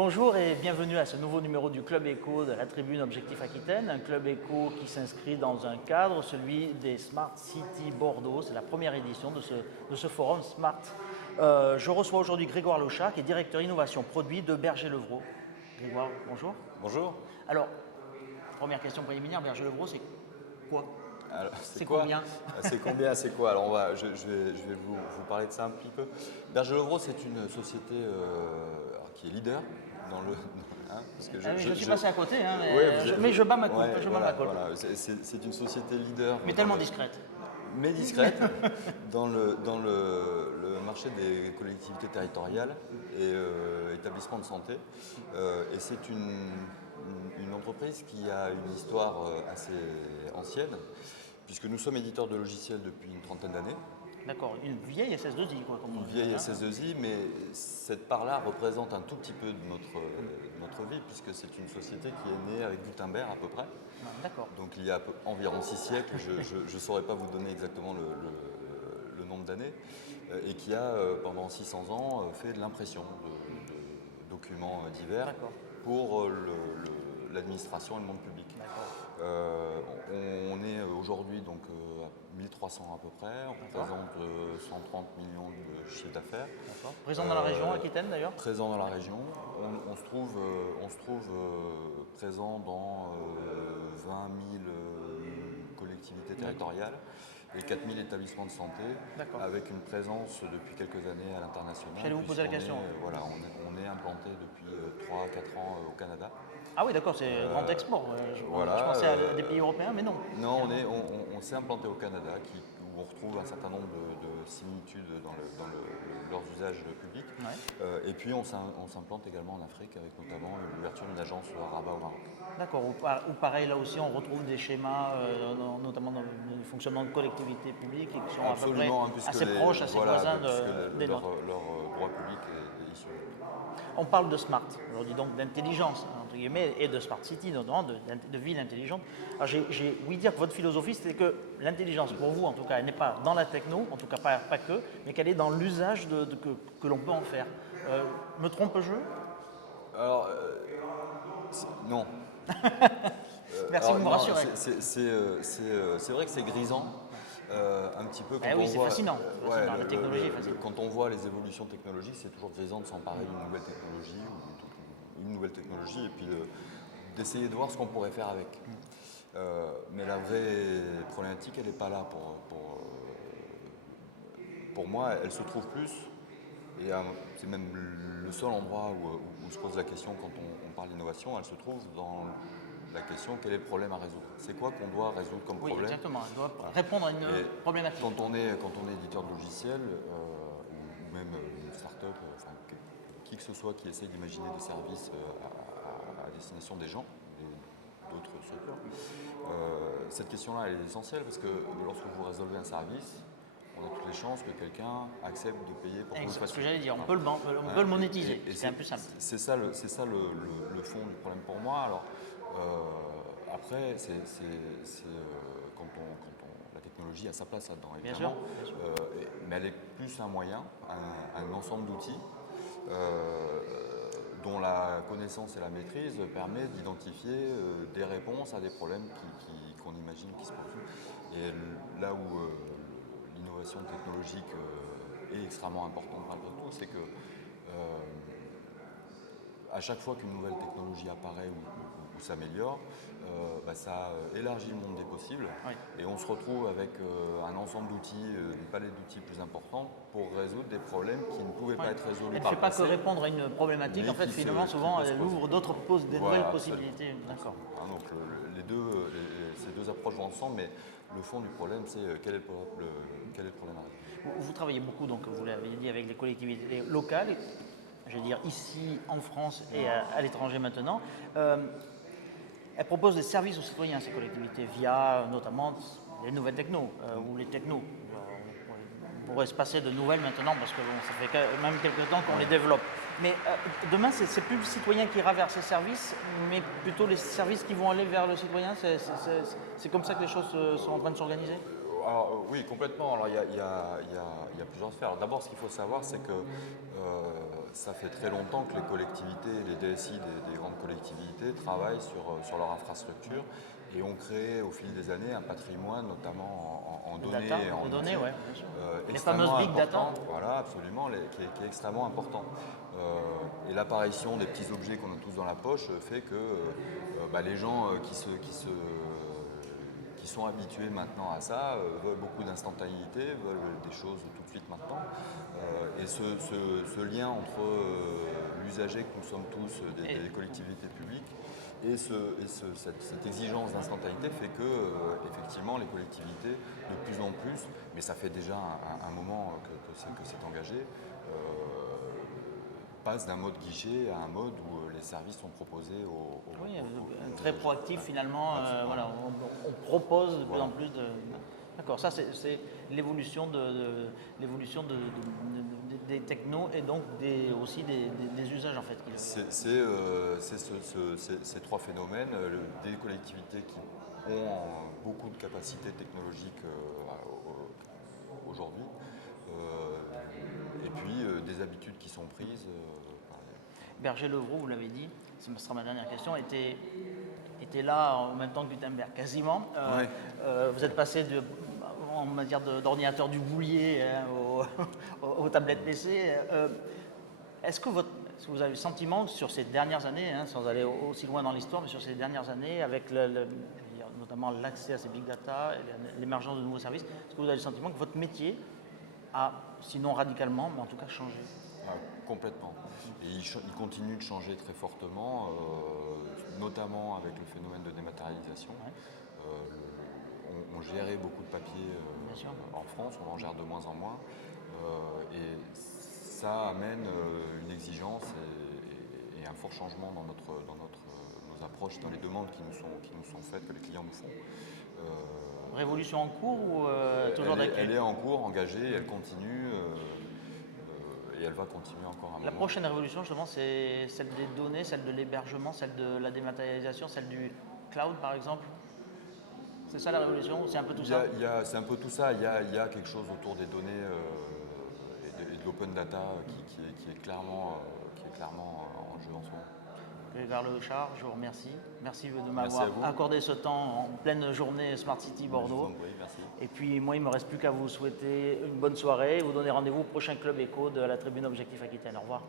Bonjour et bienvenue à ce nouveau numéro du Club Éco de la Tribune Objectif Aquitaine, un Club Éco qui s'inscrit dans un cadre, celui des Smart City Bordeaux. C'est la première édition de ce forum Smart. Je reçois aujourd'hui Grégoire Lochard, qui est directeur innovation produit de Berger-Levrault. Grégoire, bonjour. Bonjour. Alors, première question préliminaire, Berger-Levrault, c'est quoi? C'est combien? C'est combien, c'est quoi? Alors je vais vous parler de ça un petit peu. Berger-Levrault, c'est une société qui est leader dans le. Parce que je suis passé à côté, hein, mais je bats ma coupe. Voilà. C'est une société leader. Mais tellement discrète. Mais discrète dans le marché des collectivités territoriales et établissements de santé. Et c'est une entreprise qui a une histoire assez ancienne, puisque nous sommes éditeurs de logiciels depuis une trentaine d'années. D'accord, une vieille SS2I, quoi. Comme une vieille SS2I, mais cette part-là représente un tout petit peu de notre vie, puisque c'est une société qui est née avec Gutenberg à peu près. D'accord. Donc il y a environ 6 siècles, je ne saurais pas vous donner exactement le nombre d'années, et qui a pendant 600 ans fait de l'impression de documents divers pour l'administration et le monde public. On est aujourd'hui donc à 1300 à peu près, on représente 130 millions de chiffre d'affaires. Présent dans la région Aquitaine d'ailleurs? Présent dans la région. On se trouve présent dans 20 000 collectivités territoriales et 4 000 établissements de santé, avec une présence depuis quelques années à l'international. J'allais vous poser la question. On est implanté depuis 3-4 ans au Canada. Ah oui, d'accord, c'est grand export. Je pensais à des pays européens, mais non. Non, on s'est implanté au Canada, où on retrouve un certain nombre de similitudes dans leurs usages publics. Et puis on s'implante également en Afrique, avec notamment l'ouverture d'une agence à Rabat au Maroc. D'accord, ou pareil, là aussi on retrouve des schémas, notamment dans le fonctionnement de collectivités publiques, qui sont absolument, à peu près assez proches, assez voisins des nôtres. Leur droit public est issu. On parle de smart, aujourd'hui donc d'intelligence, entre guillemets, et de smart city, notamment de ville intelligente. Alors j'ai ouï dire que votre philosophie, c'était que l'intelligence, pour vous en tout cas, elle n'est pas dans la techno, en tout cas pas que, mais qu'elle est dans l'usage que l'on peut en faire. Me trompe-je? Alors, non. Merci de me rassurer. C'est vrai que c'est grisant. Un petit peu quand c'est fascinant. La technologie est fascinante. Quand on voit les évolutions technologiques, c'est toujours grisant de s'emparer d'une nouvelle technologie et puis d'essayer de voir ce qu'on pourrait faire avec. Mais la vraie problématique, elle n'est pas là pour moi, elle se trouve plus, et c'est même le seul endroit où se pose la question quand on parle d'innovation, elle se trouve dans la question: quel est le problème à résoudre? C'est quoi qu'on doit résoudre comme problème? Exactement, elle doit répondre à une problématique. Quand on est éditeur de logiciels, ou même une start-up, qui que ce soit qui essaye d'imaginer des services à destination des gens et d'autres structures, cette question-là elle est essentielle, parce que lorsque vous résolvez un service, on a toutes les chances que quelqu'un accepte de payer pour que vous le fassiez. C'est ce que j'allais dire, on peut le monétiser, c'est un peu simple. C'est ça le fond du problème pour moi. Alors, après, quand la technologie a sa place là-dedans, évidemment. Bien sûr. Mais elle est plus un moyen, un ensemble d'outils dont la connaissance et la maîtrise permet d'identifier des réponses à des problèmes qu'on imagine qui se posent. Et là où l'innovation technologique est extrêmement importante malgré tout, c'est que à chaque fois qu'une nouvelle technologie apparaît ou s'améliore, ça élargit le monde des possibles, et on se retrouve avec un ensemble d'outils, une palette d'outils plus importante pour résoudre des problèmes qui ne pouvaient pas être résolus par le passé. Elle ne fait pas que répondre à une problématique, en fait, finalement, souvent, elle ouvre des nouvelles possibilités. D'accord. Donc ces deux approches vont ensemble, mais le fond du problème, c'est quel est le problème à résoudre. Vous travaillez beaucoup, donc vous l'avez dit, avec les collectivités locales, je veux dire ici en France et à l'étranger maintenant. Elles proposent des services aux citoyens, ces collectivités, via notamment les nouvelles technos ou les technos. On pourrait se passer de nouvelles maintenant, parce que ça fait quand même quelques temps qu'on les développe. Mais demain, c'est plus le citoyen qui ira vers ces services, mais plutôt les services qui vont aller vers le citoyen. C'est comme ça que les choses sont en train de s'organiser? Oui, complètement. Alors, il y a plusieurs sphères. D'abord, ce qu'il faut savoir, c'est que ça fait très longtemps que les collectivités, les DSI des grandes collectivités travaillent sur leur infrastructure et ont créé au fil des années un patrimoine, notamment en données Data, et en de données, outils, ouais, bien sûr. Les extrêmement fameuses big data. important. Voilà, absolument, qui est extrêmement important. Et l'apparition des petits objets qu'on a tous dans la poche fait que les gens qui sont habitués maintenant à ça, veulent beaucoup d'instantanéité, veulent des choses tout de suite maintenant. Et ce lien entre l'usager que nous sommes tous des collectivités publiques et cette exigence d'instantanéité fait que, effectivement, les collectivités, de plus en plus, mais ça fait déjà un moment que c'est engagé, passent d'un mode guichet à un mode où les services sont proposés Oui, aux très usagers. proactif finalement. Absolument. Voilà, on propose de plus Voilà. en plus de. D'accord, ça c'est l'évolution l'évolution des technos et donc aussi des usages en fait. Ces trois phénomènes, des collectivités qui ont beaucoup de capacités technologiques aujourd'hui, et puis des habitudes qui sont prises. Berger-Levroux, vous l'avez dit, ce sera ma dernière question, était là en même temps que Gutenberg, quasiment. Ouais. Vous êtes passé en matière d'ordinateur du boulier aux tablettes PC. Est-ce que vous avez le sentiment que sur ces dernières années, sans aller aussi loin dans l'histoire, mais sur ces dernières années, avec je veux dire, notamment l'accès à ces big data et l'émergence de nouveaux services, est-ce que vous avez le sentiment que votre métier a, sinon radicalement, mais en tout cas changé? Complètement. Et il continue de changer très fortement, notamment avec le phénomène de dématérialisation. Ouais. On gérait beaucoup de papier Bien sûr. en France, on en gère de moins en moins. Et ça amène une exigence et un fort changement dans nos approches, dans les demandes qui nous sont faites, que les clients nous font. Révolution en cours ou toujours Elle d'actu? est en cours, engagée, elle continue. Et elle va continuer encore un moment. La prochaine révolution, justement, c'est celle des données, celle de l'hébergement, celle de la dématérialisation, celle du cloud, par exemple. C'est ça la révolution? C'est un peu tout ça? C'est un peu tout ça. Il y a quelque chose autour des données et de l'open data qui est clairement en jeu en ce moment. Grégoire Lechard, je vous remercie. Merci de Merci m'avoir à vous. accordé ce temps en pleine journée Smart City Je vous en Bordeaux. prie, merci. Et puis moi, il ne me reste plus qu'à vous souhaiter une bonne soirée, vous donner rendez-vous au prochain Club Éco de la Tribune Objectif Aquitaine. Au revoir.